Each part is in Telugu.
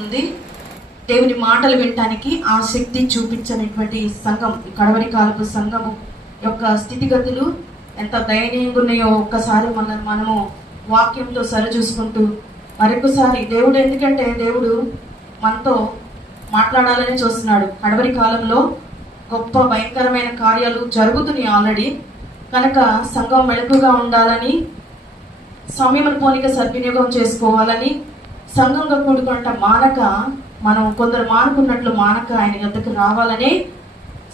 ఉంది. దేవుని మాటలు వినటానికి ఆసక్తి చూపించనటువంటి సంఘం, కడవరి కాలపు సంఘము యొక్క స్థితిగతులు ఎంత దయనీయంగా ఉన్నాయో ఒక్కసారి మనము వాక్యంతో సరిచూసుకుంటూ మరొకసారి దేవుడు, ఎందుకంటే దేవుడు మనతో మాట్లాడాలని చూస్తున్నాడు. కడవరి కాలంలో గొప్ప భయంకరమైన కార్యాలు జరుగుతున్నాయి ఆల్రెడీ. కనుక సంఘం మెళకుగా ఉండాలని, సమయమును పోలిక సద్వినియోగం చేసుకోవాలని, సంఘంగా కూడుకుంట మానక, మనం కొందరు మానుకున్నట్లు మానక ఆయన యొద్దకు రావాలనే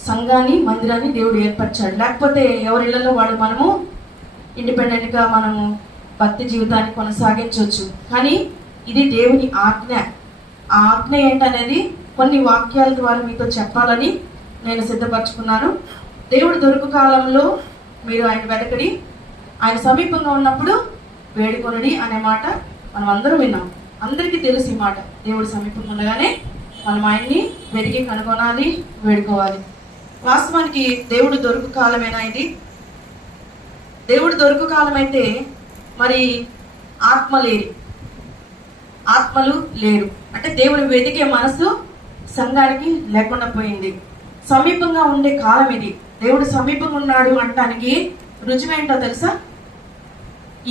సంఘాన్ని, మందిరాన్ని దేవుడు ఏర్పరిచాడు. లేకపోతే ఎవరిళ్లలో వాళ్ళు మనము ఇండిపెండెంట్గా మనము భక్తి జీవితాన్ని కొనసాగించవచ్చు. కానీ ఇది దేవుని ఆజ్ఞ. ఆ ఆజ్ఞ ఏంటనేది కొన్ని వాక్యాల ద్వారా మీతో చెప్పాలని నేను సిద్ధపరచుకున్నాను. దేవుడు దొరుకు కాలంలో మీరు ఆయన వెతకడి, ఆయన సమీపంగా ఉన్నప్పుడు వేడుకొనడి అనే మాట మనం అందరం విన్నాం. అందరికీ తెలుసు ఈ మాట. దేవుడు సమీపంగా ఉండగానే మనం ఆయన్ని వెతికి కనుగొనాలి, వేడుకోవాలి. వాస్తవానికి దేవుడు దొరుకు కాలమేనా ఇది? దేవుడు దొరుకు కాలం అయితే మరి ఆత్మలు లేరు అంటే దేవుని వెతికే మనసు సంఘానికి లేకుండా పోయింది. సమీపంగా ఉండే కాలం ఇది. దేవుడు సమీపంగా ఉన్నాడు అంటానికి రుజువేంటో తెలుసా?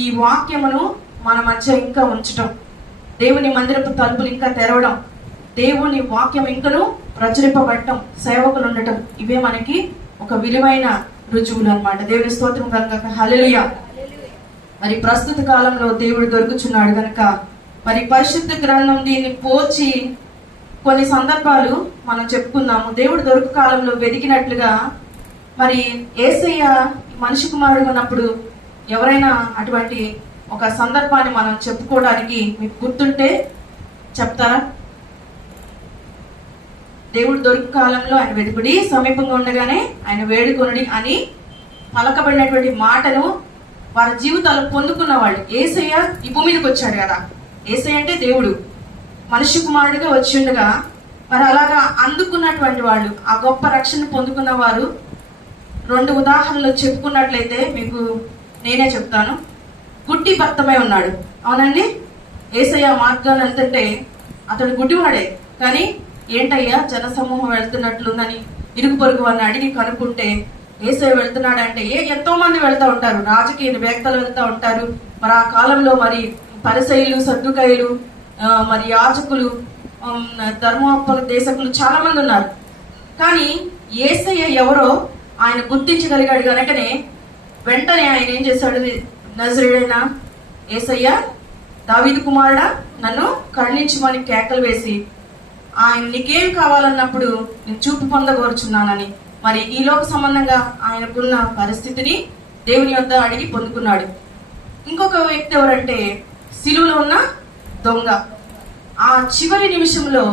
ఈ వాక్యమును మన మధ్య ఇంకా ఉంచటం, దేవుని మందిరపు తలుపులు ఇంకా తెరవడం, దేవుని వాక్యం ఇంకను ప్రచురింపబడటం, సేవకులు ఉండటం, ఇవే మనకి ఒక విలువైన రుజువులు అన్నమాట. దేవుని స్తోత్రం కనుక హల్లెలూయా. మరి ప్రస్తుత కాలంలో దేవుడు దొరుకుచున్నాడు కనుక మరి పరిశుద్ధ గ్రంథం దీన్ని పోల్చి కొన్ని సందర్భాలు మనం చెప్పుకుందాము. దేవుడు దొరుకు కాలంలో వెతికినట్లుగా మరి యేసయ్య మనిషి కుమారుడు ఉన్నప్పుడు ఎవరైనా అటువంటి ఒక సందర్భాన్ని మనం చెప్పుకోవడానికి మీకు గుర్తుంటే చెప్తారా? దేవుడు దొరుకు కాలంలో ఆయన వెతుకుడి, సమీపంగా ఉండగానే ఆయన వేడుకొనుడి అని పలకబడినటువంటి మాటను వారి జీవితాలు పొందుకున్న వాళ్ళు. యేసయ్య ఈ భూమి మీదకి వచ్చాడు కదా. యేసయ్య అంటే దేవుడు మనిషి కుమారుడిగా వచ్చి ఉండగా మరి అలాగా అందుకున్నటువంటి వాళ్ళు, ఆ గొప్ప రక్షణ పొందుకున్న వారు 2 ఉదాహరణలు చెప్పుకున్నట్లయితే మీకు నేనే చెప్తాను. గుడ్డి భర్తమై ఉన్నాడు, అవునండి. యేసయ్య మార్గాన్ని వెళ్తుంటే అతడు గుడ్డివాడే, కానీ ఏంటయ్యా జనసమూహం వెళ్తున్నట్లుందని ఇరుగు పొరుగు వారిని అడిగి కనుక్కుంటే యేసయ్య వెళ్తున్నాడంటే ఎంతో మంది వెళ్తూ ఉంటారు, రాజకీయ వేత్తలు వెళ్తూ ఉంటారు. మరి ఆ కాలంలో మరి పరిసయ్యులు, సద్దుకాయులు, మరి యాజకులు, ధర్మోపదేశకులు చాలా మంది ఉన్నారు. కానీ యేసయ్య ఎవరో ఆయన గుర్తించగలిగాడు కనుకనే వెంటనే ఆయన ఏం చేశాడు? నజరేయుడైన యేసయ్య, దావీదు కుమారుడా, నన్ను కరుణించమని కేకలు వేసి ఆయన నీకేం కావాలన్నప్పుడు నేను చూపు పొందగోరుచున్నానని మరి ఈ లోక సంబంధంగా ఆయనకున్న పరిస్థితిని దేవుని వద్ద అడిగి పొందుకున్నాడు. ఇంకొక వ్యక్తి ఎవరంటే సిలువలో ఉన్న దొంగ. ఆ చివరి నిమిషంలో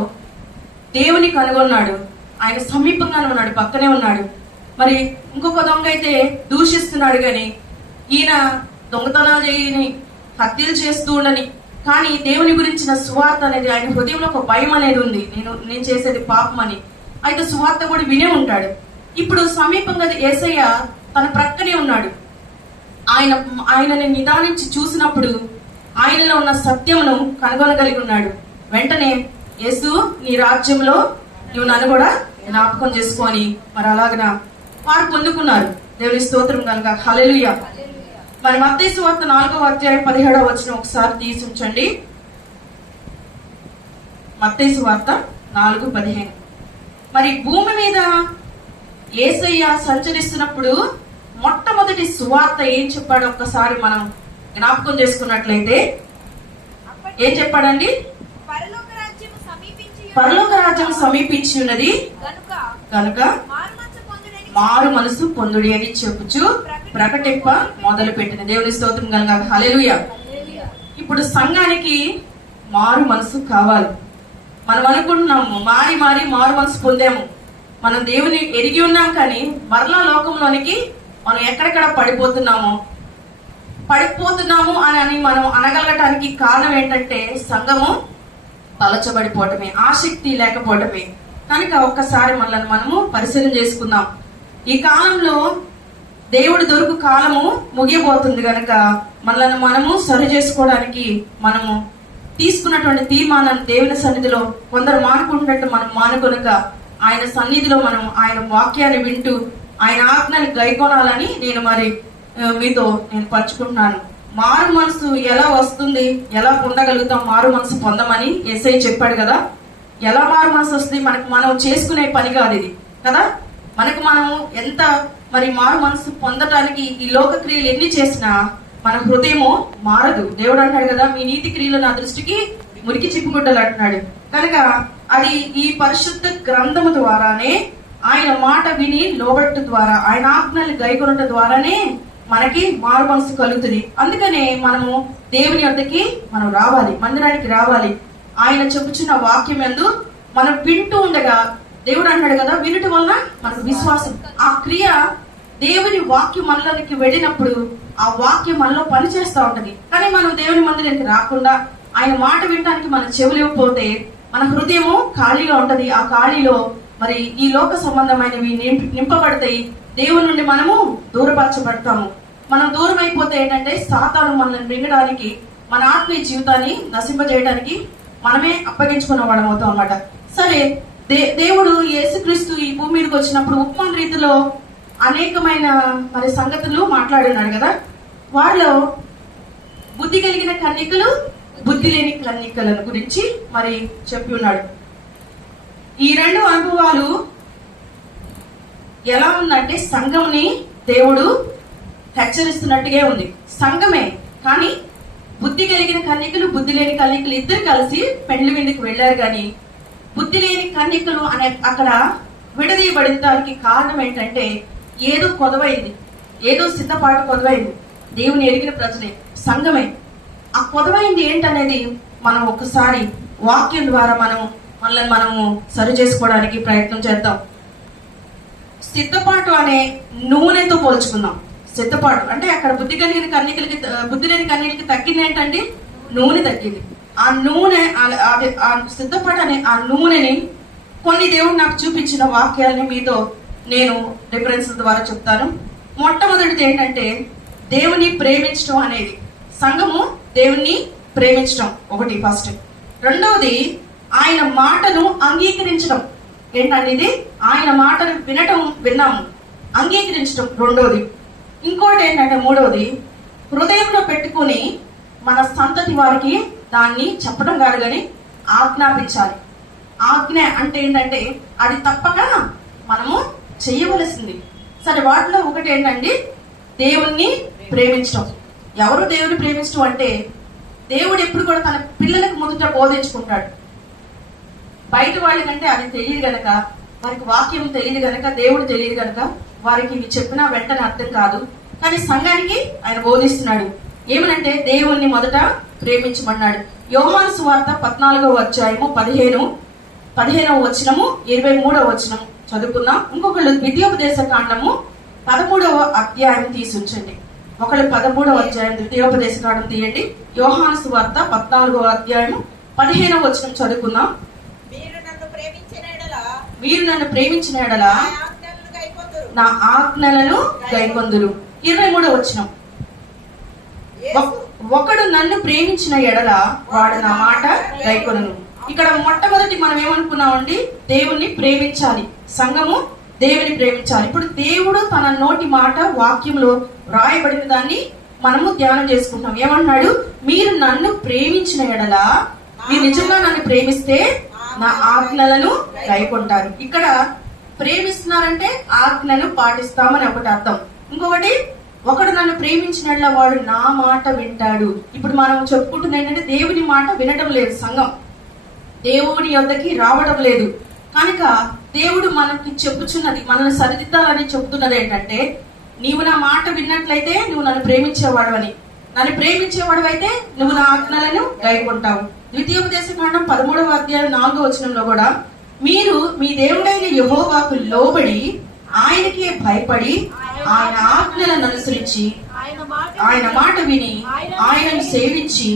దేవుని కనుగొన్నాడు, ఆయన సమీపంగానే ఉన్నాడు, పక్కనే ఉన్నాడు. మరి ఇంకొక దొంగ అయితే దూషిస్తున్నాడు, కానీ ఈయన దొంగతనాలు చేయని, హత్యలు చేస్తూ ఉండని, కానీ దేవుని గురించిన సువార్త అనేది ఆయన హృదయంలో ఒక భయం అనేది ఉంది, నేను చేసేది పాపం అని. అయితే సువార్త కూడా వినే ఉంటాడు. ఇప్పుడు సమీపంగా యేసయ్య తన ప్రక్కనే ఉన్నాడు. ఆయనని నిదానించి చూసినప్పుడు ఆయనలో ఉన్న సత్యమును కనుగొనగలిగి ఉన్నాడు. వెంటనే యేసు, నీ రాజ్యంలో నువ్వు నన్ను కూడా జ్ఞాపకం చేసుకొని మరి అలాగన వారు పొందుకున్నారు. దేవుని స్తోత్రం కనుక హల్లెలూయా. మరి మత్తయి సువార్త 4వ అధ్యాయం 17వ వచనం ఒకసారి తీసి ఉంచండి. మత్తయి సువార్త 4:15. మరి భూమి మీద యేసయ్య సంచరిస్తున్నప్పుడు మొట్టమొదటి సువార్త ఏం చెప్పాడు ఒక్కసారి మనం జ్ఞాపకం చేసుకున్నట్లయితే ఏం చెప్పాడండి? పరలోక రాజ్యం సమీపించి ఉన్నది కనుక మారు మనసు పొందుడి అని చెప్పుచు ప్రకటింప మొదలు పెట్టిన. దేవుని స్తోత్రం కనుక హల్లెలూయా. ఇప్పుడు సంఘానికి మారు మనసు కావాలి. మనం అనుకుంటున్నాము మారి మారు మనసు పొందాము, మనం దేవుని ఎరిగి ఉన్నాం, కానీ మరలా లోకంలోనికి మనం ఎక్కడెక్కడ పడిపోతున్నాము అని మనం అనగలగటానికి కారణం ఏంటంటే సంఘము పలచబడిపోవటమే, ఆసక్తి లేకపోవటమే. కనుక ఒక్కసారి మనము పరిశీలన చేసుకుందాం. ఈ కాలంలో దేవుడు దొరుకు కాలము ముగియబోతుంది కనుక మనము సరి చేసుకోవడానికి మనము తీసుకున్నటువంటి తీర్మానాన్ని దేవుని సన్నిధిలో కొందరు మానుకుంటున్నట్టు మనం మానుకొనక ఆయన సన్నిధిలో మనం ఆయన వాక్యాన్ని వింటూ ఆయన ఆజ్ఞని గైకొనాలని నేను మీతో నేను పంచుకుంటున్నాను. మారు మనసు ఎలా వస్తుంది, ఎలా పొందగలుగుతాం? మారు మనసు పొందమని యేసయ్య చెప్పాడు కదా. ఎలా మారు మనసు వస్తుంది? మనం చేసుకునే పని కాదు ఇది కదా. మనం ఎంత మారు మనసు పొందటానికి ఈ లోక క్రియలు ఎన్ని చేసినా మన హృదయము మారదు. దేవుడు అంటాడు కదా, మీ నీతి క్రియలు నా దృష్టికి మురికి చిప్పుగుడ్డలు అంటున్నాడు. కనుక అది ఈ పరిశుద్ధ గ్రంథము ద్వారానే, ఆయన మాట విని లోబట్టు ద్వారా, ఆయన ఆజ్ఞలు గైకొనట ద్వారానే మనకి మారు మనసు కలుగుతుంది. అందుకనే మనము దేవుని వద్దకి మనం రావాలి, మందిరానికి రావాలి. ఆయన చెప్పుచున్న వాక్యం యందు మనం వింటూ ఉండగా, దేవుడు అంటాడు కదా, వినుట వలన మనకు విశ్వాసం. ఆ క్రియ దేవుని వాక్యం మనలోకి వెళ్ళినప్పుడు ఆ వాక్యం మనలో పనిచేస్తూ ఉంటది. కానీ మనం దేవుని మందిరానికి రాకుండా ఆయన మాట వినడానికి మన చెవులు ఇవ్వకపోతే మన హృదయము ఖాళీగా ఉంటది. ఆ ఖాళీలో ఈ లోక సంబంధమైనవి నింపబడతాయి. దేవుని నుండి మనము దూరపరచబడతాము. మనం దూరం అయిపోతే ఏంటంటే సాతాను మనల్ని మింగడానికి, మన ఆత్మీయ జీవితాన్ని నశింపజేయడానికి మనమే అప్పగించుకున్న వాళ్ళం అవుతాం అన్నమాట. సరే, దేవుడు యేసుక్రీస్తు ఈ భూమి మీదకి వచ్చినప్పుడు ఉపమాన రీతిలో అనేకమైన సంగతులు మాట్లాడినాడు కదా. వారిలో బుద్ధి కలిగిన కన్యకలు, బుద్ధి లేని కన్యకలను గురించి చెప్పి ఉన్నాడు. ఈ రెండు అనుభవాలు ఎలా ఉందంటే సంఘంని దేవుడు హెచ్చరిస్తున్నట్టుగా ఉంది. సంఘమే, కానీ బుద్ధి కలిగిన కన్యకలు, బుద్ధి లేని కన్యకలు ఇద్దరు కలిసి పెండ్లి విందుకు వెళ్ళారు. కానీ బుద్ధి లేని కన్యకలు అనే అక్కడ విడదీయబడిన దానికి కారణం ఏంటంటే ఏదో కొదవైంది, ఏదో సిద్ధపాటు కొదవైంది. దేవుని ఎరిగిన ప్రజలే, సంఘమే. ఆ కొదవైంది ఏంటనేది మనం ఒకసారి వాక్యం ద్వారా మనము సరి చేసుకోవడానికి ప్రయత్నం చేద్దాం. సిద్ధపాటు అనే నూనెతో పోల్చుకుందాం. సిద్ధపాటు అంటే అక్కడ బుద్ధి లేని కన్యకలకి తగ్గింది ఏంటండి? నూనె తగ్గింది. ఆ నూనె, ఆ సిద్ధపాటు అనే ఆ నూనెని కొన్ని దేవుడు నాకు చూపించిన వాక్యాలని మీతో నేను రిఫరెన్స్ ద్వారా చెప్తాను. మొట్టమొదటిది ఏంటంటే దేవుని ప్రేమించడం అనేది. సంఘము దేవుణ్ణి ప్రేమించడం ఒకటి ఫస్ట్. రెండవది ఆయన మాటను అంగీకరించడం. ఏంటంటే ఇది ఆయన మాటను విన్నాము, అంగీకరించడం రెండవది. ఇంకోటి ఏంటంటే మూడవది, హృదయంలో పెట్టుకుని మన సంతతి వారికి దాన్ని చెప్పడం కాదు కానీ ఆజ్ఞాపించాలి. ఆజ్ఞ అంటే ఏంటంటే అది తప్పక మనము చెయ్యవలసింది. సరే, వాటిలో ఒకటి ఏంటంటే దేవుణ్ణి ప్రేమించడం. ఎవరు దేవుని ప్రేమించడం అంటే, దేవుడు ఎప్పుడు కూడా తన పిల్లలకు మొదట బోధించుకుంటాడు. బయట వాళ్ళకంటే అది తెలియదు గనక, వారికి వాక్యం తెలియదు గనక, దేవుడు తెలియదు గనక వారికి ఇవి చెప్పినా వెంటనే అర్థం కాదు. కానీ సంఘానికి ఆయన బోధిస్తున్నాడు. ఏమనంటే దేవుణ్ణి మొదట ప్రేమించమన్నాడు. యోహాను సువార్త 14వ అధ్యాయము 15వ వచనము 23వ వచనము చదువుకుందాం. ఇంకొకళ్ళు ద్వితీయోపదేశ కాండము 13వ అధ్యాయం తీసి ఉంచండి. ఒకళ్ళు 13వ అధ్యాయం ద్వితీయోపదేశ కాండం తీయండి. యోహాను సువార్త 14వ అధ్యాయము 15వ వచనం చదువుకుందాం. మీరు నన్ను ప్రేమించిన ఎడల నా ఆజ్ఞలను గైకొందురు. 23వ వచనం, ఒకడు నన్ను ప్రేమించిన ఎడల వాడు నా మాట గైకొనును. ఇక్కడ మొట్టమొదటి మనం ఏమనుకున్నామండి? దేవుణ్ణి ప్రేమించాలి, సంఘము దేవుని ప్రేమించాలి. ఇప్పుడు దేవుడు తన నోటి మాట వాక్యంలో రాయబడిన దాన్ని మనము ధ్యానం చేసుకుంటాం. ఏమంటున్నాడు? మీరు నన్ను ప్రేమించిన ఎడల, మీరు నిజంగా నన్ను ప్రేమిస్తే నా ఆజ్ఞలను గైకొంటారు. ఇక్కడ ప్రేమిస్తున్నారంటే ఆజ్ఞను పాటిస్తామని ఒకటి అర్థం. ఇంకొకటి, ఒకడు నన్ను ప్రేమించినట్ల వాడు నా మాట వింటాడు. ఇప్పుడు మనం చెప్పుకుంటుంది ఏంటంటే దేవుని మాట వినటం లేదు సంఘం, దేవుని యొద్దకి రావడం లేదు. కనుక దేవుడు మనకి చెప్పుచున్నది, మనల్ని సరిదిద్దాలని చెప్తున్నది ఏంటంటే, నీవు నా మాట విన్నట్లయితే నువ్వు నన్ను ప్రేమించేవాడు అని. నన్ను ప్రేమించేవాడు అయితే నువ్వు నా ఆజ్ఞలను గైకొంటావు. ద్వితీయోపదేశ కాండం 13వ అధ్యాయం 4వ వచనంలో కూడా, మీరు మీ దేవుడైన యెహోవాకు లోబడి ఆయనకే భయపడి ఆయన ఆజ్ఞలను అనుసరించి ఆయన మాట విని ఆయనను సేవించి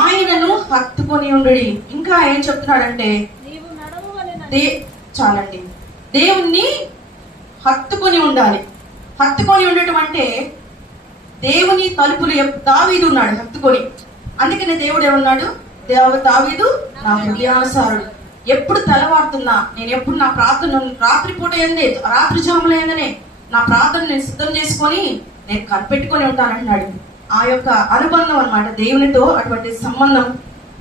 ఆయనను హత్తుకొని ఉండుడి. ఇంకా ఏం చెప్తున్నాడంటే, చాలండి, దేవుణ్ణి హత్తుకొని ఉండాలి. హత్తుకొని ఉండటం అంటే దేవుని తలుపులు దావీదు ఉన్నాడు హత్తుకొని. అందుకనే దేవుడు ఏమన్నాడు? దావీదు నా హృదయానుసారుడు. ఎప్పుడు తెల్లవారుతున్నా నేను ఎప్పుడు నా ప్రార్థన రాత్రిపూట ఏందే రాత్రి జాములో ఏందనే నా ప్రార్థన నేను సిద్ధం చేసుకొని నేను కనిపెట్టుకొని ఉంటానంటున్నాడు. ఆ యొక్క అనుబంధం అన్నమాట దేవునితో, అటువంటి సంబంధం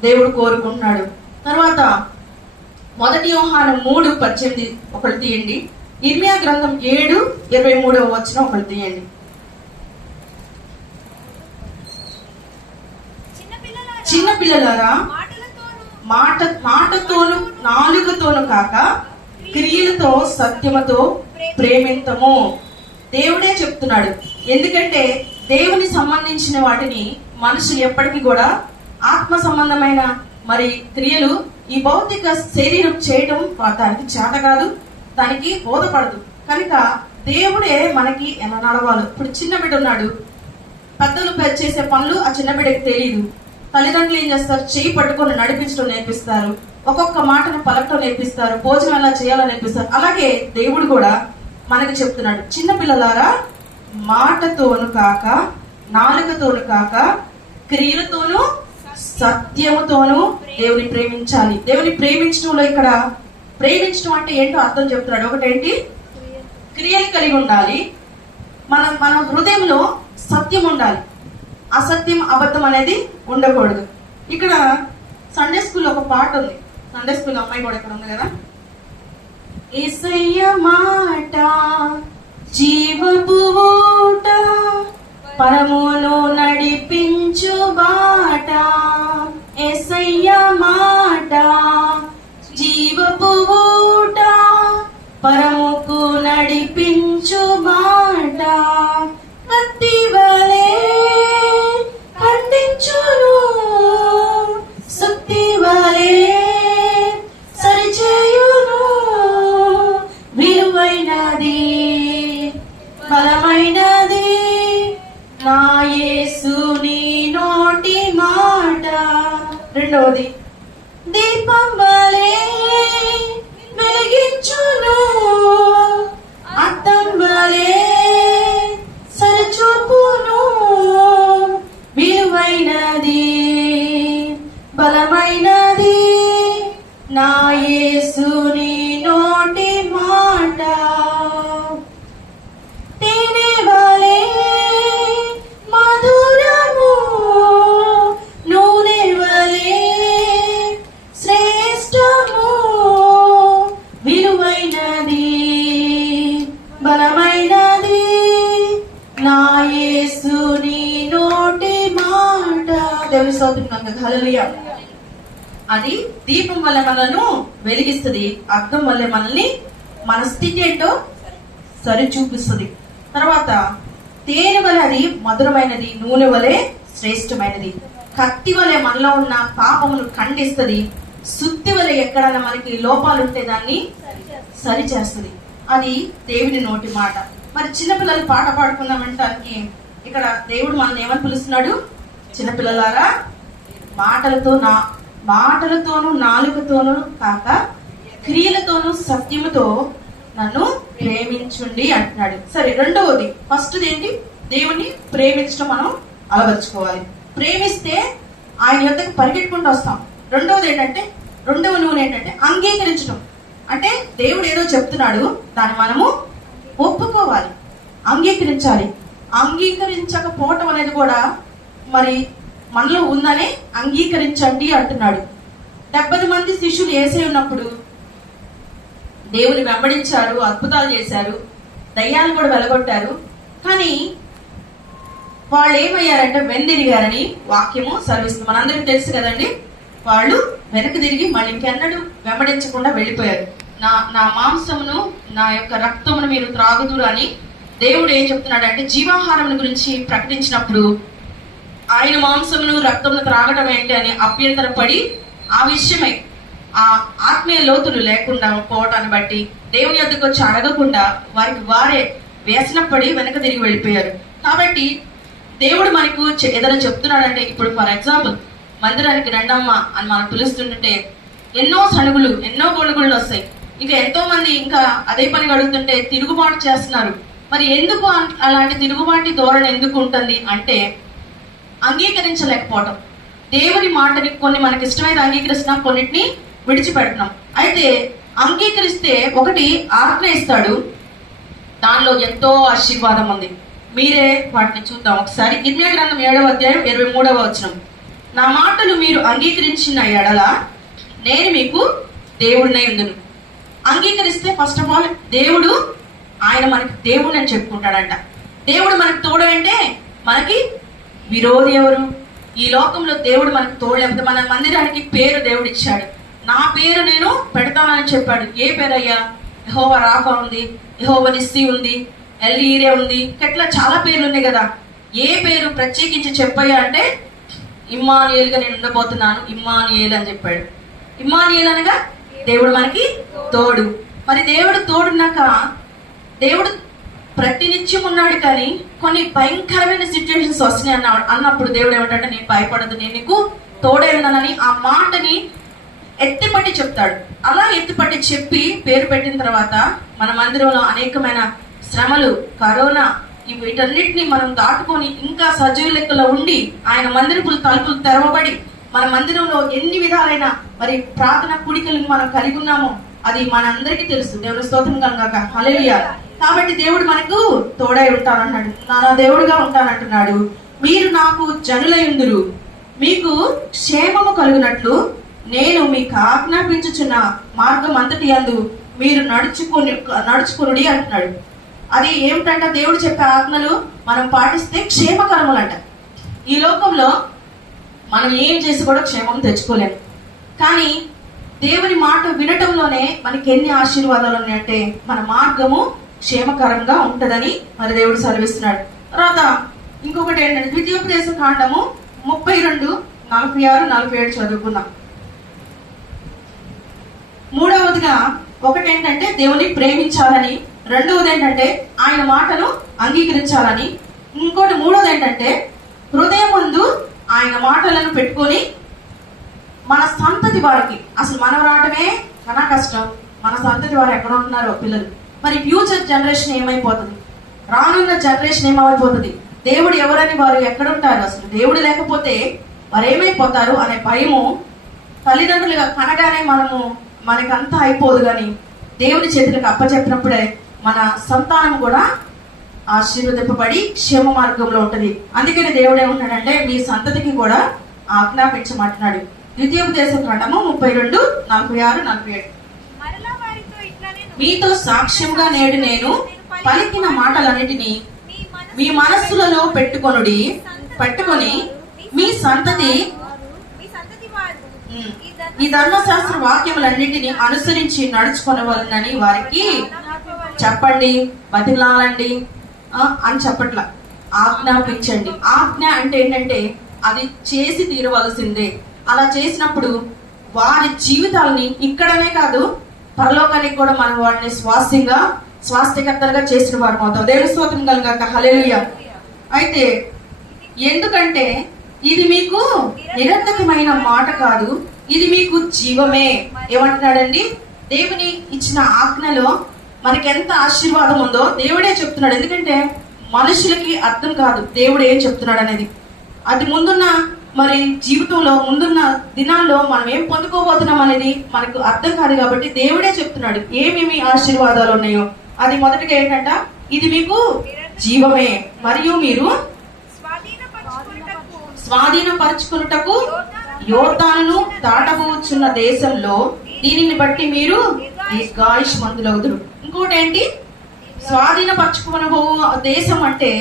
దేవుడు కోరుకుంటున్నాడు. తర్వాత 1 యోహాను 3:18 ఒకటి తీయండి. ఇర్మియా గ్రంథం 7:23 ఒకటి తీయండి. చిన్న పిల్లలారా, మాటతోను నాలుకతోను కాక క్రియలతో సత్యముతో ప్రేమింతము. దేవుడే చెప్తున్నాడు. ఎందుకంటే దేవుని సంబంధించిన వాటిని మనుషులు ఎప్పటికీ కూడా ఆత్మ సంబంధమైన మరి క్రియలు ఈ భౌతిక శరీరం చేయటం దానికి చేత కాదు, దానికి బోధపడదు. కనుక దేవుడే మనకి ఎలా నడవాలో. ఇప్పుడు చిన్న బిడ్డ ఉన్నాడు, పెద్దలు చేసే పనులు ఆ చిన్న బిడ్డకి తెలియదు. తల్లిదండ్రులు ఏం చేస్తారు? చేయి పట్టుకొని నడిపించడం నేర్పిస్తారు, ఒక్కొక్క మాటను పలకటం నేర్పిస్తారు, భోజనం ఎలా చేయాలో నేర్పిస్తారు. అలాగే దేవుడు కూడా మనకి చెప్తున్నాడు, చిన్న పిల్లలారా మాటతోను కాక నాలుకతోను కాక క్రియలతోను సత్యముతోను దేవుని ప్రేమించాలి. దేవుని ప్రేమించడంలో ఇక్కడ ప్రేమించడం అంటే ఏంటో అర్థం చెప్తున్నాడు. ఒకటేంటి? క్రియలు కలిగి ఉండాలి. మన హృదయంలో సత్యం ఉండాలి. అసత్యం అబద్ధం అనేది ఉండకూడదు. ఇక్కడ సండే స్కూల్ ఒక పాట ఉంది. సండే స్కూల్ అమ్మాయి కూడా ఇక్కడ ఉంది కదా. యేసయ్య మాట జీవపు ఊట, పరమును నడిపించు బాట. యేసయ్య మాట జీవపు ఊట, పరముకు నడిపించు మాట. కత్తివలే ఖండించును, సుత్తివలే సరిచేయును. విలువైనది బలమైనది నా యేసుని నోటి మాట. రెండవది, దీపం వలే వెలిగించును, అద్దం వలే సరిచూపును. విలువైనది బలమైనది నా యేసుని నోటి మాట. తేనె వలే మధురము, నూనె వలే శ్రేష్టము. విలువైనది బలమైనది నా యేసుని నోటి మాట. దేవుని స్తోత్రం. హల్లెలూయా. అది దీపం వల్ల మనను వెలిగిస్తుంది, అద్దం వల్ల మనల్ని మన స్థితి ఏంటో సరి చూపిస్తుంది. తర్వాత తేనె వలె అది మధురమైనది, నూనె వలె శ్రేష్టమైనది. కత్తి వలె మనలో ఉన్న పాపమును ఖండిస్తుంది, శుద్ధి వలె ఎక్కడన్నా మనకి లోపాలు ఉంటే దాన్ని సరి చేస్తుంది. అది దేవుని నోటి మాట. మరి చిన్నపిల్లలు పాట పాడుకుందామంటానికి ఇక్కడ దేవుడు మనల్ని ఏమని పిలుస్తున్నాడు? చిన్నపిల్లలారా మాటలతోనూ నాలుకతోనూ కాక క్రియలతోనూ సత్యముతో నన్ను ప్రేమించుండి అంటున్నాడు. సరే, రెండవది, ఫస్ట్ ఏంటి? దేవుని ప్రేమించడం మనం అలవర్చుకోవాలి. ప్రేమిస్తే ఆయన యొద్దకు పరిగెట్టుకుంటూ వస్తాం. రెండవ నూనె ఏంటంటే అంగీకరించడం. అంటే దేవుడు ఏదో చెప్తున్నాడు, దాన్ని మనము ఒప్పుకోవాలి, అంగీకరించాలి. అంగీకరించకపోవటం అనేది కూడా మరి మనలో ఉందనే అంగీకరించండి అంటున్నాడు. 70 మంది శిష్యులు యేసయ్య ఉన్నప్పుడు దేవుని వెంబడించారు, అద్భుతాలు చేశారు, దయ్యాలు కూడా వెలగొట్టారు. కానీ వాళ్ళు ఏమయ్యారంటే వెనుదిరిగారని వాక్యము సెలవిస్తుంది. మనందరికీ తెలుసు కదండి. వాళ్ళు వెనక్కి తిరిగి మళ్ళీ ఇంకెన్నడూ వెంబడించకుండా వెళ్ళిపోయారు. నా మాంసమును నా యొక్క రక్తమును మీరు త్రాగుదురు అని దేవుడు ఏం చెప్తున్నాడు అంటే, జీవాహారం గురించి ప్రకటించినప్పుడు ఆయన మాంసమును రక్తమును త్రాగటం ఏంటి అని అభ్యంతరపడి ఆ విషయమై ఆ ఆత్మీయ లోతులు లేకుండా పోవటాన్ని బట్టి దేవుని యొద్దకు వచ్చి అడగకుండా వారే వ్యసనపడి వెనక తిరిగి వెళ్ళిపోయారు. కాబట్టి దేవుడు మనకు ఏదైనా చెప్తున్నాడంటే, ఇప్పుడు ఫర్ ఎగ్జాంపుల్ మందిరానికి రండమ్మా అని మనం పిలుస్తుంటే ఎన్నో సణుగులు, ఎన్నో గొడుగుళ్ళు వస్తాయి. ఇంకా ఎంతో మంది ఇంకా అదే పని అడుగుతుంటే తిరుగుబాటు చేస్తున్నారు. మరి ఎందుకు అలాంటి తిరుగుబాటు ధోరణి ఎందుకు ఉంటుంది అంటే, అంగీకరించలేకపోవటం. దేవుని మాటని కొన్ని మనకి ఇష్టమైతే అంగీకరిస్తున్నాం, కొన్నిటిని విడిచిపెడుతున్నాం. అయితే అంగీకరిస్తే ఒకటి ఆజ్ఞ ఇస్తాడు, దానిలో ఎంతో ఆశీర్వాదం ఉంది. మీరే వాటిని చూద్దాం ఒకసారి. ఇర్మియా గ్రంథం 7వ అధ్యాయం 23వ వచనం. నా మాటలు మీరు అంగీకరించిన ఎడల నేను మీకు దేవుడినై ఉందును. అంగీకరిస్తే ఫస్ట్ ఆఫ్ ఆల్ దేవుడు, ఆయన మనకి దేవుడు అని చెప్పుకుంటాడంట. దేవుడు మనకు తోడు అంటే మనకి విరోధి ఎవరు? ఈ లోకంలో దేవుడు మనకు తోడు. లేకపోతే మన మందిరానికి పేరు దేవుడు ఇచ్చాడు. నా పేరు నేను పెడతానని చెప్పాడు. ఏ పేరు అయ్యా? యెహోవా రాఫా ఉంది, యెహోవా నిస్సి ఉంది, ఎల్ఈరే ఉంది, ఇట్లా చాలా పేర్లు ఉన్నాయి కదా. ఏ పేరు ప్రత్యేకించి చెప్పయ్యా అంటే ఇమ్మానుయేలుగా నేను ఉండబోతున్నాను, ఇమ్మానుయేలు అని చెప్పాడు. ఇమ్మానుయేలు అనగా దేవుడు మనకి తోడు. మరి దేవుడు తోడున్నాక, దేవుడు ప్రతినిత్యం ఉన్నాడు, కానీ కొన్ని భయంకరమైన సిచ్యువేషన్స్ వస్తున్నాయి అన్నప్పుడు దేవుడు ఏమంటాడంటే నేను భయపడదు, నేను నీకు తోడే ఉన్నానని ఆ మాటని ఎత్తిపట్టి చెప్తాడు. అలా ఎత్తిపట్టి చెప్పి పేరు పెట్టిన తర్వాత మన మందిరంలో అనేకమైన శ్రమలు, కరోనా, వీటన్నిటిని మనం దాటుకొని ఇంకా సజీవ లెక్కలో ఉండి ఆయన మందిరపులు తలుపులు తెరవబడి మన మందిరంలో ఎన్ని విధాలైన మరి ప్రార్థన కూడికలను మనం కలిగి ఉన్నామో అది మనందరికీ తెలుసు. దేవుని స్తోత్రం కలుగాక. హల్లెలూయా. కాబట్టి దేవుడు మనకు తోడై ఉంటానన్నాడు, నా దేవుడుగా ఉంటానంటున్నాడు. మీరు నాకు జనులయుందురు, మీకు క్షేమము కలుగునట్లు నేను మీకు ఆజ్ఞాపించుచున్న మార్గం అంతటి యందు మీరు నడుచుకునుడి అంటున్నాడు. అది ఏమిటంట? దేవుడు చెప్పే ఆజ్ఞలు మనం పాటిస్తే క్షేమకరములంట. ఈ లోకంలో మనం ఏం చేసి కూడా క్షేమం తెచ్చుకోలేము, కానీ దేవుని మాట వినటంలోనే మనకి ఎన్ని ఆశీర్వాదాలు ఉన్నాయంటే మన మార్గము క్షేమకరంగా ఉంటదని మరి దేవుడు సెలవిస్తున్నాడు. తర్వాత ఇంకొకటి ఏంటంటే ద్వితీయోపదేశ కాండము 32, 46, 47 చదువుకుందాం. మూడవదిగా ఒకటి ఏంటంటే దేవుని ప్రేమించాలని, రెండవది ఏంటంటే ఆయన మాటను అంగీకరించాలని, ఇంకోటి మూడవది ఏంటంటే హృదయం ముందు ఆయన మాటలను పెట్టుకొని మన సంతతి వారికి, అసలు మనం రావటమే కన్నా కష్టం, మన సంతతి వారు ఎక్కడ ఉంటున్నారో పిల్లలు, మరి ఫ్యూచర్ జనరేషన్ ఏమైపోతుంది, రానున్న జనరేషన్ ఏమైపోతుంది, దేవుడు ఎవరని వారు ఎక్కడ ఉంటారు, అసలు దేవుడు లేకపోతే వారు ఏమైపోతారు అనే భయము తల్లిదండ్రులుగా కనగానే మనకంతా అయిపోదు, కానీ దేవుని చేతులకు అప్పచెప్పినప్పుడే మన సంతానం కూడా ఆశీర్వదింపబడి క్షేమ మార్గంలో ఉంటుంది. అందుకని దేవుడు ఏమంటాడంటే మీ సంతతికి కూడా ఆజ్ఞాపించమంటున్నాడు. ద్వితీయోపదేశ కాండము 32, 46, 47. మీతో సాక్ష్యంగా నేడు నేను పలికిన మాటలన్నిటినీ మీ మనస్సులలో పెట్టుకొని మీ సంతతి ఈ ధర్మశాస్త్ర వాక్యములన్నిటిని అనుసరించి నడుచుకొనవలనని వారికి చెప్పండి, బతిలాలండి అని చెప్పట్ల, ఆజ్ఞాపించండి. ఆజ్ఞ అంటే ఏంటంటే అది చేసి తీరవలసిందే. అలా చేసినప్పుడు వారి జీవితాలని ఇక్కడనే కాదు పరలోకానికి కూడా మనం వాడిని స్వాస్థ్యకర్తలుగా చేసిన వారు అవుతాం. దేవుని స్తోత్రం కలుగాక. హల్లెలూయా. అయితే ఎందుకంటే ఇది మీకు నిరర్థకమైన మాట కాదు, ఇది మీకు జీవమే. ఏమంటున్నాడండి? దేవుని ఇచ్చిన ఆజ్ఞలో మనకి ఎంత ఆశీర్వాదం ఉందో దేవుడే చెప్తున్నాడు. ఎందుకంటే మనుషులకి అర్థం కాదు దేవుడు ఏం చెప్తున్నాడు అనేది. అది ముందున్న మరి జీవితంలో ముందున్న దినాల్లో మనం ఏం పొందుకోబోతున్నాం అనేది మనకు అర్థం కాదు. కాబట్టి దేవుడే చెప్తున్నాడు ఏమేమి ఆశీర్వాదాలు ఉన్నాయో. అది మొదటిగా ఏంటంట, ఇది మీకు జీవమే మరియు మీరు స్వాధీనపరచుకున్నటకు యోర్దానును దాటబోచున్న దేశంలో దీనిని బట్టి మీరు దీర్ఘాయుష్మంతులవుదురు. ఇంకోటి ఏంటి? స్వాధీనపరచుకునబో దేశం అంటే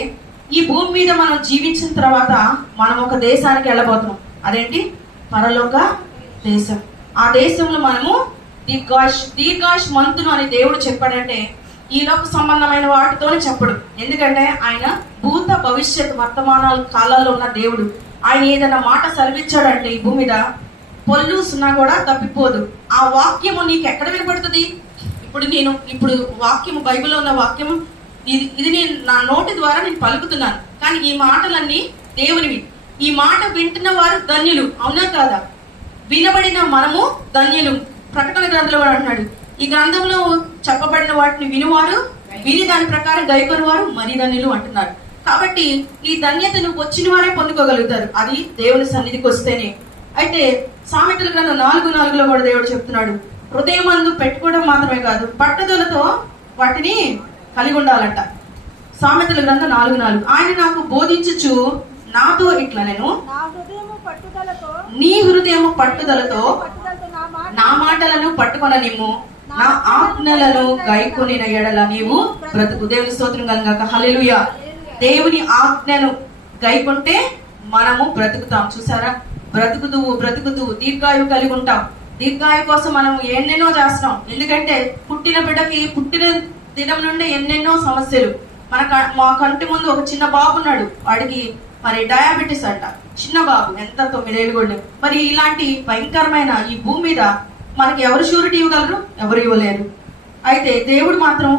ఈ భూమి మీద మనం జీవించిన తర్వాత మనం ఒక దేశానికి వెళ్ళబోతున్నాం. అదేంటి? పరలోక దేశం. ఆ దేశంలో మనము దీర్ఘాయుష్మంతులు అని దేవుడు చెప్పాడంటే ఈ లోక సంబంధమైన వాటితోనే చెప్పడు. ఎందుకంటే ఆయన భూత భవిష్యత్ వర్తమానాల కాలాల్లో ఉన్న దేవుడు. ఆయన ఏదైనా మాట సెలవిచ్చాడంటే ఈ భూమి మీద పొల్లు సున్నా కూడా తప్పిపోదు. ఆ వాక్యము నీకు ఎక్కడ వినపడుతుంది? ఇప్పుడు వాక్యము, బైబిల్లో ఉన్న వాక్యము ఇది నేను నా నోటి ద్వారా నేను పలుకుతున్నాను, కానీ ఈ మాటలన్నీ దేవునివి. ఈ మాట వింటున్న వారు ధన్యులు, అవునా కాదా? వినబడిన మనము ధన్యులు. ప్రకటన గ్రంథంలో కూడా అంటున్నాడు, ఈ గ్రంథంలో చెప్పబడిన వాటిని వినువారు, విని దాని ప్రకారం గైకొని వారు మరి ధన్యులు అంటున్నారు. కాబట్టి ఈ ధన్యతను వచ్చిన వారే పొందుకోగలుగుతారు, అది దేవుని సన్నిధికి వస్తేనే. అయితే సామెతల గ్రంథం 4:4 కూడా దేవుడు చెప్తున్నాడు, హృదయమందు పెట్టుకోవడం మాత్రమే కాదు, పట్టుదలతో వాటిని కలిగి ఉండాలంట. సామెతల గ్రంథం 4:4 ఆయన నాకు బోధించుచు నాతో ఇట్లా, నేను నీ హృదయము పట్టుదలతో నా మాటలను పట్టుకొననిమ్ము, నా ఆజ్ఞలను గైకొనిన ఎడల నీవు బ్రతుకు. దేవుని స్తోత్రం కలుగాక. హల్లెలూయా. దేవుని ఆజ్ఞను గైకొంటే మనము బ్రతుకుతాం. చూసారా, బ్రతుకుతూ దీర్ఘాయువు కలిగి ఉంటాం. దీర్ఘాయు కోసం మనం ఎన్నెన్నో చేస్తున్నాం. ఎందుకంటే పుట్టిన బిడ్డకి పుట్టిన దినం నుండి ఎన్నెన్నో సమస్యలు. మా కంటి ముందు ఒక చిన్న బాబు ఉన్నాడు, వాడికి మరి డయాబెటీస్ అంట. చిన్న బాబు, ఎంత 9 ఏళ్ళు కూడా. మరి ఇలాంటి భయంకరమైన ఈ భూమి మీద మనకి ఎవరు షూరిటీ ఇవ్వగలరు? ఎవరు ఇవ్వలేరు. అయితే దేవుడు మాత్రం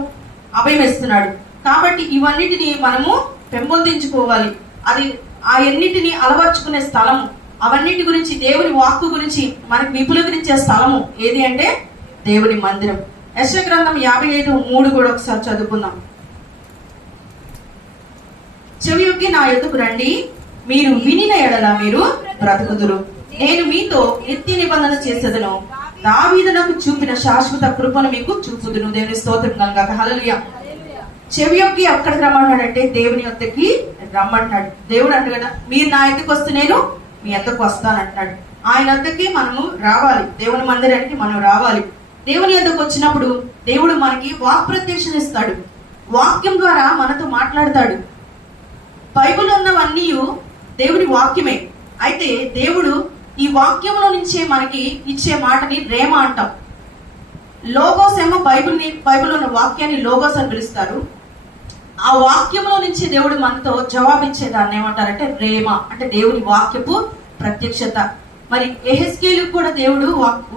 అభయం ఇస్తున్నాడు. కాబట్టి ఇవన్నిటిని మనము పెంపొందించుకోవాలి. అది ఆ ఎన్నిటిని అలవర్చుకునే స్థలము, అవన్నిటి గురించి, దేవుని వాక్కు గురించి మనకి విపులీకరించే స్థలము ఏది అంటే దేవుని మందిరం. యెషయా గ్రంథం 55:3 కూడా ఒకసారి చదువుకుందాం. చెవియొగ్గి నా యొద్దకు రండి, మీరు వినిన ఎడల మీరు బ్రతుకుదురు. నేను మీతో నిత్య నిబంధన చేసేదను, దావీదునకు చూపిన శాశ్వత కృపను మీకు చూపుదును. దేవుని స్తోత్రం కలుగాక. హల్లెలూయా. చెవియొగ్గి ఎక్కడికి రమ్మంటాడంటే దేవుని యొద్దకి రమ్మంటాడు. దేవుడు అంటాడు కదా, మీరు నా యొద్దకు వస్తే నేను మీ యొద్దకు వస్తానంటున్నాడు. ఆయన యొద్దకి మనము రావాలి, దేవుని మందిరానికి మనం రావాలి. దేవుని యొద్దకు వచ్చినప్పుడు దేవుడు మనకి వాక్ ప్రత్యక్షణ ఇస్తాడు. వాక్యం ద్వారా మనతో మాట్లాడతాడు. బైబిల్లో ఉన్నవన్నీ దేవుని వాక్యమే. అయితే దేవుడు ఈ వాక్యంలో నుంచే మనకి ఇచ్చే మాటని రేమ అంటాం. లోగోస్ ఏమో బైబిల్లో ఉన్న వాక్యాన్ని లోగోస్ అని పిలుస్తారు. ఆ వాక్యంలో నుంచి దేవుడు మనతో జవాబిచ్చేదాన్ని ఏమంటారంటే రేమ, అంటే దేవుని వాక్యపు ప్రత్యక్షత. మరి యెహెజ్కేలుకు కూడా దేవుడు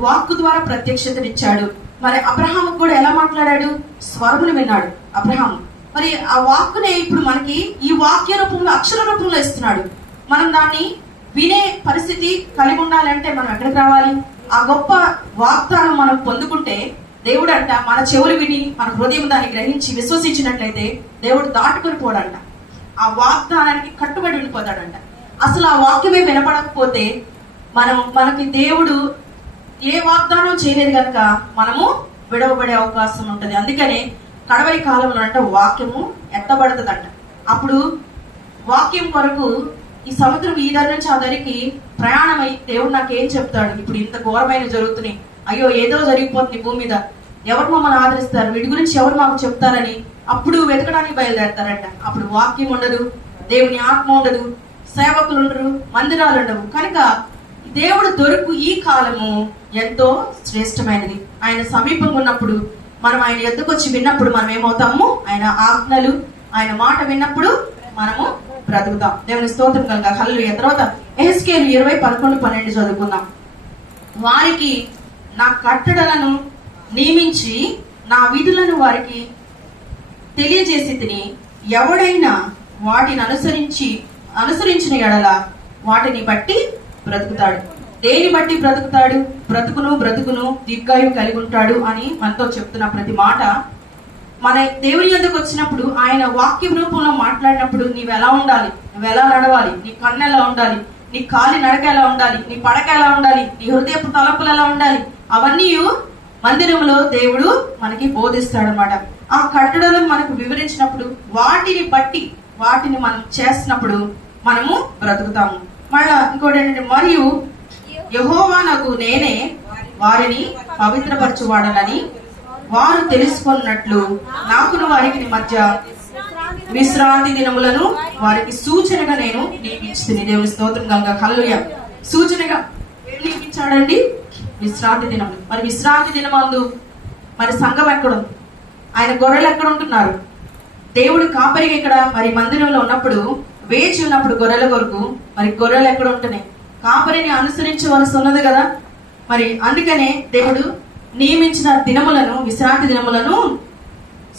వాక్కు ద్వారా ప్రత్యక్షతనిచ్చాడు. మరి అబ్రహాము కూడా ఎలా మాట్లాడాడు? స్వరమును విన్నాడు అబ్రహాము. మరి ఆ వాక్కునే ఇప్పుడు మనకి ఈ వాక్య రూపంలో, అక్షర రూపంలో ఇస్తున్నాడు. మనం దాన్ని వినే పరిస్థితి కలిగి ఉండాలంటే మనం ఎక్కడికి రావాలి? ఆ గొప్ప వాగ్దానం మనం పొందుకుంటే దేవుడు అంట మన చెవులు విని మన హృదయం దాన్ని గ్రహించి విశ్వసించినట్లయితే దేవుడు దాటుకొని పోడంట, ఆ వాగ్దానానికి కట్టుబడి ఉండిపోతాడంట. అసలు ఆ వాక్యమే వినపడకపోతే మనకి దేవుడు ఏ వాగ్దానం చేయలేదు కనుక మనము విడవబడే అవకాశం ఉంటుంది. అందుకనే కడవరి కాలంలో అంట వాక్యము ఎత్తబడుతుందంట. అప్పుడు వాక్యం కొరకు ఈ సముద్రం ఈ ధర నుంచి ఆ ధరికి ప్రయాణమై దేవుడు నాకేం చెప్తాడు? ఇప్పుడు ఇంత ఘోరమైన జరుగుతున్నాయి, అయ్యో ఏదో జరిగిపోతుంది భూమి మీద, ఎవరు మమ్మల్ని ఆదరిస్తారు, వీటి గురించి ఎవరు మాకు చెప్తారని అప్పుడు వెతకడానికి బయలుదేరతారంట. అప్పుడు వాక్యం ఉండదు, దేవుని ఆత్మ ఉండదు, సేవకులు ఉండరు, మందిరాలు ఉండవు. కనుక దేవుడు దొరుకు ఈ కాలము ఎంతో శ్రేష్టమైనది. ఆయన సమీపంగా ఉన్నప్పుడు మనం ఆయన ఎద్దుకు వచ్చి విన్నప్పుడు మనం ఏమవుతాము? ఆయన ఆజ్ఞలు, ఆయన మాట విన్నప్పుడు మనము బ్రతుకుతాం. దేవుని స్తోత్రం కలుగా. హల్లెలూయా. తర్వాత యెహెజ్కేలు 20:11-12 చదువుకుందాం. వారికి నా కట్టడలను నియమించి నా విధులను వారికి తెలియజేసి తిని, ఎవడైనా వాటిని అనుసరించిన ఎడల వాటిని బట్టి బ్రతుకుతాడు. దేని బట్టి బ్రతుకుతాడు? బ్రతుకును దీర్ఘాయువు కలిగి ఉంటాడు అని మనతో చెప్తున్న ప్రతి మాట మన దేవుని యొద్దకు వచ్చినప్పుడు ఆయన వాక్య రూపంలో మాట్లాడినప్పుడు నీవు ఎలా ఉండాలి, నువ్వు ఎలా నడవాలి, నీ కన్ను ఎలా ఉండాలి, నీ కాలి నడక ఎలా ఉండాలి, నీ పడక ఎలా ఉండాలి, నీ హృదయపు తలంపులు ఎలా ఉండాలి, అవన్నీ మందిరంలో దేవుడు మనకి బోధిస్తాడు అనమాట. ఆ కట్టడలను మనకు వివరించినప్పుడు వాటిని బట్టి వాటిని మనం చేసినప్పుడు మనము బ్రతుకుతాము. మళ్ళా ఇంకోటి ఏంటంటే, మరియు యెహోవానగు నేనే వారిని పవిత్రపరచువాడనని వారు తెలుసుకున్నట్లు నాకును వారికి మధ్య విశ్రాంతి దినములను వారికి సూచనగా నేను నియమించుతుంది. దేవుని స్తోత్రం కలుగా. హల్లెలూయా. సూచనగా ఏం నియమించాడండి? విశ్రాంతి దినములు. మరి విశ్రాంతి దినమందు మరి సంఘం ఎక్కడుంది? ఆయన గొర్రెలు ఎక్కడ ఉంటున్నారు? దేవుడు కాపరిగా ఇక్కడ మరి మందిరంలో ఉన్నప్పుడు, వేచి ఉన్నప్పుడు గొర్రెల కొరకు మరి గొర్రెలు ఎక్కడ ఉంటున్నాయి? కాపరిని అనుసరించవలసి ఉన్నది కదా. మరి అందుకనే దేవుడు నియమించిన దినములను, విశ్రాంతి దినములను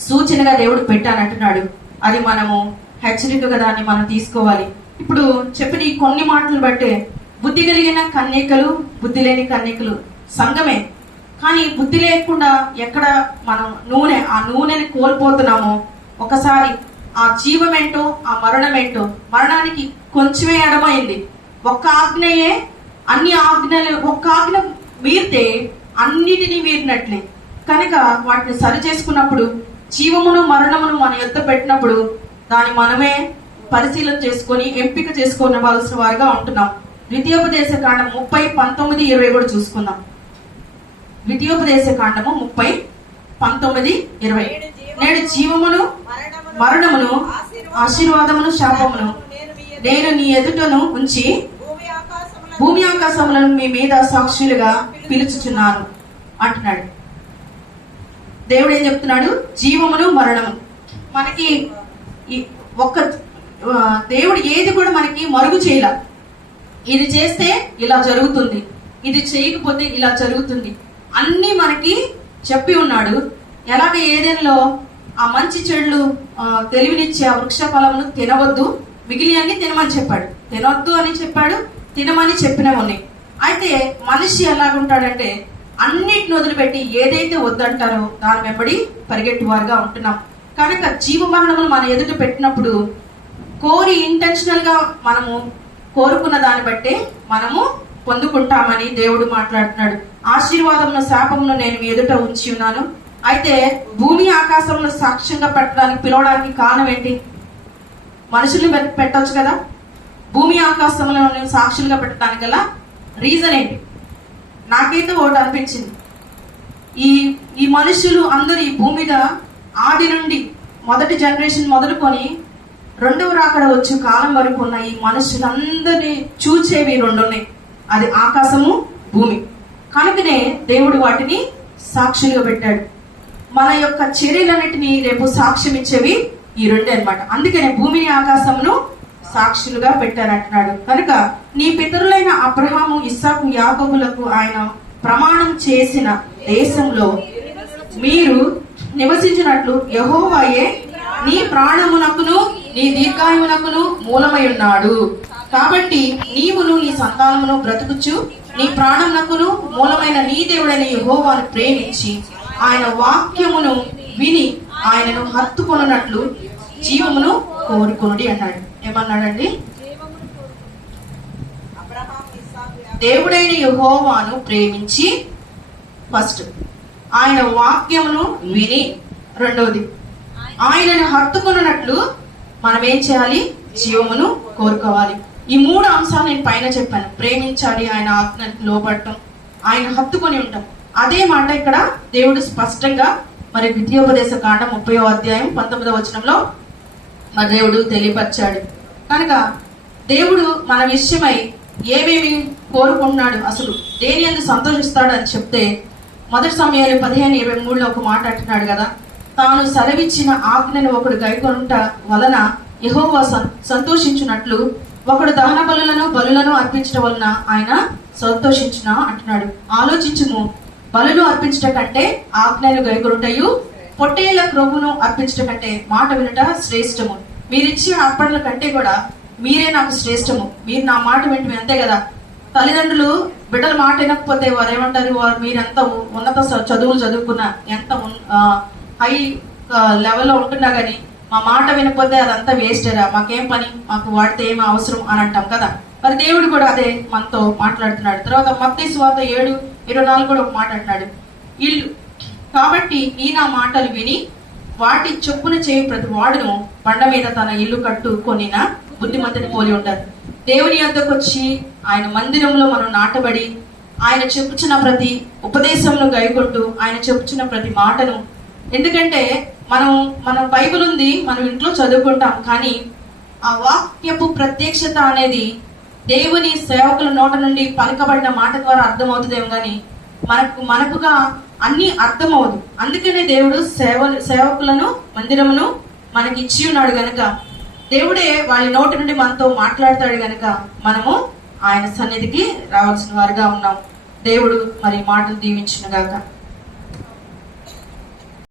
సూచనగా దేవుడు పెట్టానంటున్నాడు. అది మనము హెచ్చరికగా దాన్ని మనం తీసుకోవాలి. ఇప్పుడు చెప్పిన ఈ కొన్ని మాటలు బట్టే బుద్ధి కలిగిన కన్యకలు, బుద్ధి లేని కన్యకలు సంఘమే. కానీ బుద్ధి లేకుండా ఎక్కడ మనం ఆ నూనెని కోల్పోతున్నామో ఒకసారి ఆ జీవమేంటో ఆ మరణమేంటో. మరణానికి కొంచెమే ఎడమైంది. ఒక్క ఆజ్ఞయే అన్ని ఆజ్ఞలు, ఒక్క ఆజ్ఞ మీరితే అన్నిటినీ మీరినట్లే. కనుక వాటిని సరి చేసుకున్నప్పుడు, జీవమును మరణమును మన యొద్ద పెట్టినప్పుడు దాన్ని మనమే పరిశీలన చేసుకొని ఎంపిక చేసుకోవాల్సిన వారిగా ఉంటున్నాం. ద్వితీయోపదేశ కాండం 30:19-20 కూడా చూసుకుందాం. ద్వితీయోపదేశ కాండము 30:19-20. నేడు జీవమును మరణమును ఆశీర్వాదమును శాపమును నేను నీ ఎదుటను ఉంచి భూమి ఆకాశములను మీ మీద సాక్షులుగా పిలుచుచున్నాను అంటున్నాడు. దేవుడు ఏం చెప్తున్నాడు? జీవమును మరణము. మనకి ఒక్క దేవుడు ఏది కూడా మనకి మరుగు చేయలే. ఇది చేస్తే ఇలా జరుగుతుంది, ఇది చేయకపోతే ఇలా జరుగుతుంది, అన్ని మనకి చెప్పి ఉన్నాడు. ఎలాగ ఏదైనాలో ఆ మంచి చెడులు తెలివినిచ్చే ఆ వృక్ష ఫలమును తినవద్దు, మిగిలి అని తినమని చెప్పాడు. తినవద్దు అని చెప్పాడు, తినమని చెప్పినవి ఉన్నాయి. అయితే మనిషి ఎలాగుంటాడంటే అన్నిటిని వదిలిపెట్టి ఏదైతే వద్దంటారో దాని వెంబడి పరిగెట్టువారుగా ఉంటున్నాం. కనుక జీవమరణములు మన ఎదుట పెట్టినప్పుడు కోరి ఇంటెన్షనల్ గా మనము కోరుకున్న దాన్ని బట్టే మనము పొందుకుంటామని దేవుడు మాట్లాడుతున్నాడు. ఆశీర్వాదమును శాపమును నేను మీ ఎదుట ఉంచి ఉన్నాను. అయితే భూమి ఆకాశంలో సాక్ష్యంగా పెట్టడానికి పిలవడానికి కారణం ఏంటి? మనుషుల్ని పెట్టవచ్చు కదా. భూమి ఆకాశంలో సాక్షులుగా పెట్టడానికి గల రీజన్ ఏంటి? నాకైతే ఒకటి అనిపించింది. ఈ మనుషులు అందరూ ఈ భూమి మీద ఆది నుండి మొదటి జనరేషన్ మొదలుకొని రెండవ రాకడ వచ్చే కాలం వరకు ఉన్న ఈ మనుషులందరినీ చూచేవి రెండు ఉన్నాయి. అది ఆకాశము, భూమి. కనుకనే దేవుడు వాటిని సాక్షులుగా పెట్టాడు. మన యొక్క చర్యలన్నిటినీ రేపు సాక్ష్యం ఇచ్చేవి ఈ రెండే అన్నమాట. అందుకనే భూమిని ఆకాశమును సాక్షులుగా పెట్టారంటున్నాడు. కనుక నీ పితరులైన అబ్రహాము, ఇస్సాకు, యాకోబులకు ఆయన ప్రమాణం చేసిన దేశంలో మీరు నివసించినట్లు యెహోవాయే నీ ప్రాణమునకును నీ దీర్ఘాయువునకును మూలమై ఉన్నాడు. కాబట్టి నీవును నీ సంతానమును బ్రతుకుచు నీ ప్రాణమునకును మూలమైన నీ దేవుడైన యెహోవాను ప్రేమించి ఆయన వాక్యమును విని ఆయనను హత్తుకొనున్నట్లు జీవమును కోరుకోండి అన్నాడు. ఏమన్నాడండి? దేవుడైన యెహోవాను ప్రేమించి, ఫస్ట్ ఆయన వాక్యమును విని, రెండవది ఆయనను హత్తుకొనున్నట్లు మనం ఏం చేయాలి? జీవమును కోరుకోవాలి. ఈ మూడు అంశాలు నేను పైన చెప్పాను. ప్రేమించాలి, ఆయన ఆజ్ఞకు లోబడటం, ఆయన హత్తుకొని ఉంటాం. అదే మాట ఇక్కడ దేవుడు స్పష్టంగా మరి ద్వితీయోపదేశ కాండం 30:19 మరి దేవుడు తెలియపరిచాడు. కనుక దేవుడు మన విషయమై ఏమేమి కోరుకుంటున్నాడు, అసలు దేని యందు సంతోషిస్తాడు అని చెప్తే, మొదటి సమయాలు 15:23 ఒక మాట అంటున్నాడు కదా, తాను సెలవిచ్చిన ఆజ్ఞను ఒకడు గైకొనుట వలన యెహోవా సంతోషించున్నట్లు ఒకడు దహన బలులను అర్పించడం వలన ఆయన సంతోషించునా అంటున్నాడు. ఆలోచించుము, బలులు అర్పించట కంటే ఆజ్ఞలు గైకొనుటయు, పొట్టేళ్ల క్రొవ్వును అర్పించట కంటే మాట వినుట శ్రేష్టము. మీరిచ్చే అర్పణల కంటే కూడా మీరే నాకు శ్రేష్టము. మీరు నా మాట వింటే అంతే కదా. తల్లిదండ్రులు బిడ్డల మాట వినకపోతే వారు ఏమంటారు? వారు మీరెంత ఉన్నత చదువులు చదువుకున్నా, ఎంత హై లెవెల్లో ఉంటున్నా గానీ మా మాట వినకపోతే అదంతా వేస్టేరా, మాకేం పని, మాకు వాడితే ఏం అవసరం అని అంటాం కదా. మరి దేవుడు కూడా అదే మనతో మాట్లాడుతున్నాడు. తర్వాత మత్తయి సువార్త 7:24 కూడా ఒక మాట అంటున్నాడు, ఇల్లు కాబట్టి ఈ నా మాటలు విని వాటి చొప్పున చేయి ప్రతి వాడును బండ మీద తన ఇల్లు కట్టుకొనిన బుద్ధిమంతుని పోలి ఉంటారు. దేవుని యొద్దకు వచ్చి ఆయన మందిరంలో మనం నాటబడి ఆయన చెప్పుచున్న ప్రతి ఉపదేశంలో గైకొంటూ ఆయన చెప్పుచున్న ప్రతి మాటను, ఎందుకంటే మనం బైబిల్ ఉంది, మనం ఇంట్లో చదువుకుంటాం, కానీ ఆ వాక్యపు ప్రత్యక్షత అనేది దేవుని సేవకుల నోట నుండి పలకబడిన మాట ద్వారా అర్థమవుతుందేమో కానీ మనకుగా అన్ని అర్థమవుదు. అందుకనే దేవుడు సేవకులను మందిరమును మనకి ఇచ్చి ఉన్నాడు గనక, దేవుడే వాళ్ళ నోటి నుండి మనతో మాట్లాడతాడు గనక మనము ఆయన సన్నిధికి రావాల్సిన వారిగా ఉన్నాం. దేవుడు మరి మాటలు దీవించును గాక.